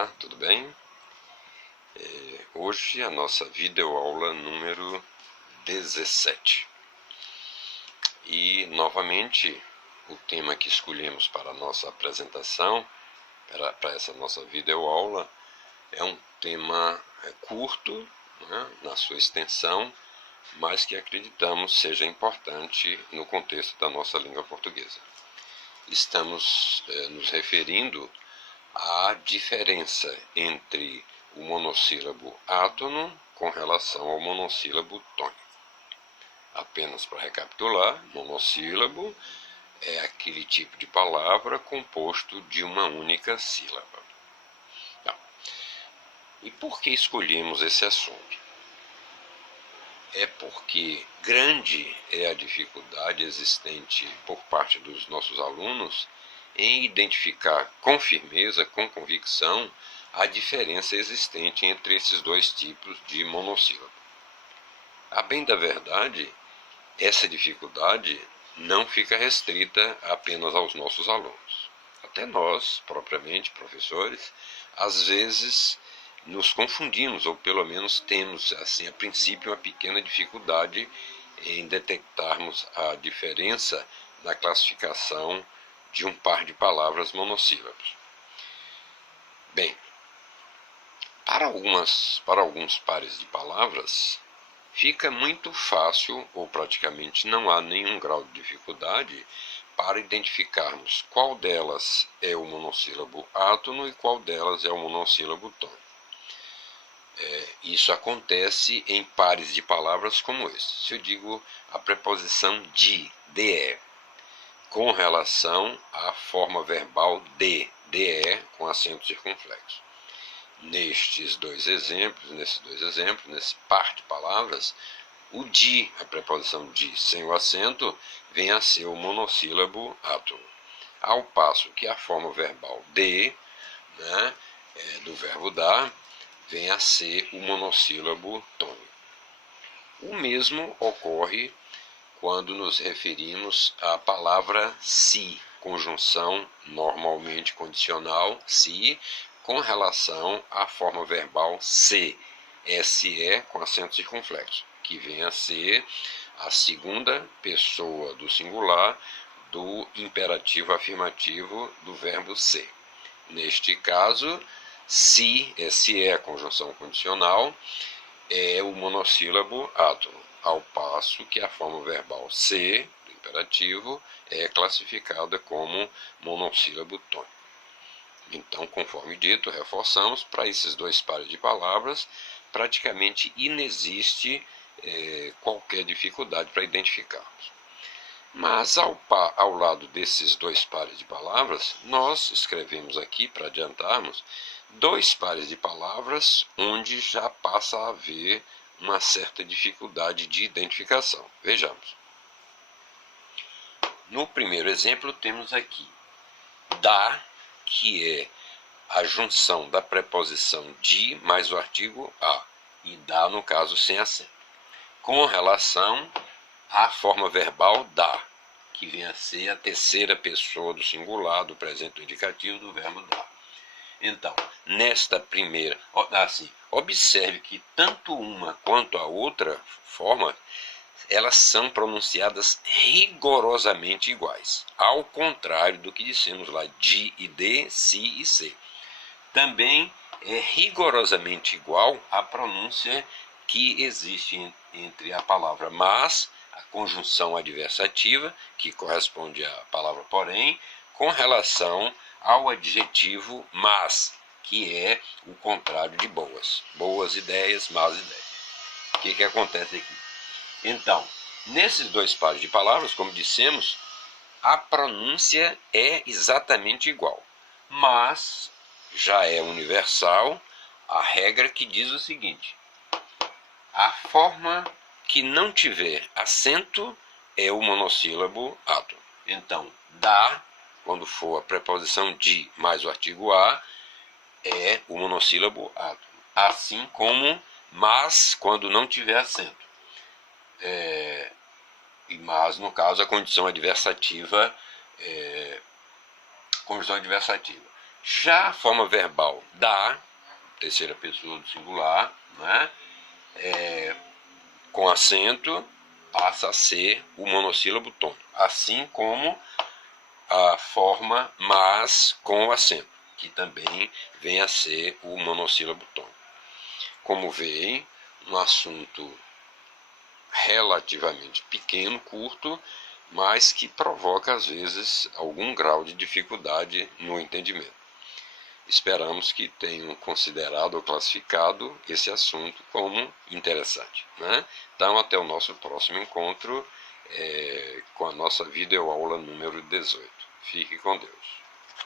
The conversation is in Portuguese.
Olá, tudo bem? Hoje a nossa videoaula número 17. E novamente o tema que escolhemos para a nossa apresentação, para essa nossa videoaula, é um tema curto, né, na sua extensão, mas que acreditamos seja importante no contexto da nossa língua portuguesa. Estamos nos referindo à diferença entre o monossílabo átono com relação ao monossílabo tônico. Apenas para recapitular, monossílabo é aquele tipo de palavra composto de uma única sílaba. Tá. E por que escolhemos esse assunto? É porque grande é a dificuldade existente por parte dos nossos alunos em identificar com firmeza, com convicção, a diferença existente entre esses dois tipos de monossílabo. A bem da verdade, essa dificuldade não fica restrita apenas aos nossos alunos. Até nós, propriamente, professores, às vezes nos confundimos, ou pelo menos temos, assim, a princípio, uma pequena dificuldade em detectarmos a diferença na classificação de um par de palavras monossílabos. Bem, para alguns pares de palavras, fica muito fácil, ou praticamente não há nenhum grau de dificuldade, para identificarmos qual delas é o monossílabo átono e qual delas é o monossílabo tônico. Isso acontece em pares de palavras como esse. Se eu digo a preposição de, com relação à forma verbal de, com acento circunflexo. Nesses dois exemplos, nesse par de palavras, o de, a preposição de sem o acento, vem a ser o monossílabo átono. Ao passo que a forma verbal de, né, do verbo dar, vem a ser o monossílabo tônico. O mesmo ocorre quando nos referimos à palavra se, conjunção normalmente condicional, se, com relação à forma verbal se, com acento circunflexo, que vem a ser a segunda pessoa do singular do imperativo afirmativo do verbo ser. Neste caso, se, a conjunção condicional, é o monossílabo átono, ao passo que a forma verbal se, do imperativo, é classificada como monossílabo tônico. Então, conforme dito, reforçamos, para esses dois pares de palavras, praticamente inexiste qualquer dificuldade para identificarmos. Mas, ao lado desses dois pares de palavras, nós escrevemos aqui, para adiantarmos, dois pares de palavras onde já passa a haver uma certa dificuldade de identificação. Vejamos. No primeiro exemplo, temos aqui da, que é a junção da preposição de mais o artigo a, e da, no caso, sem acento, com relação à forma verbal da, que vem a ser a terceira pessoa do singular, do presente indicativo do verbo dar. Então, nesta primeira, observe que tanto uma quanto a outra forma, elas são pronunciadas rigorosamente iguais, ao contrário do que dissemos lá, de e de, si e se. Também é rigorosamente igual a pronúncia que existe entre a palavra mas, a conjunção adversativa, que corresponde à palavra porém, com relação ao adjetivo mas, que é o contrário de boas. Boas ideias, más ideias. O que acontece aqui? Então, nesses dois pares de palavras, como dissemos, a pronúncia é exatamente igual, mas já é universal a regra que diz o seguinte: a forma que não tiver acento é o monossílabo átono. Então, dá, quando for a preposição de mais o artigo a, é o monossílabo átono. Assim como mas, quando não tiver acento. E mas, no caso, a condição adversativa. Já a forma verbal da, terceira pessoa do singular, né, com acento, passa a ser o monossílabo tom. Assim como a forma mas com acento, que também vem a ser o monossílabo tom. Como veem, um assunto relativamente pequeno, curto, mas que provoca às vezes algum grau de dificuldade no entendimento. Esperamos que tenham considerado ou classificado esse assunto como interessante, né? Então, até o nosso próximo encontro com a nossa videoaula número 18. Fique com Deus.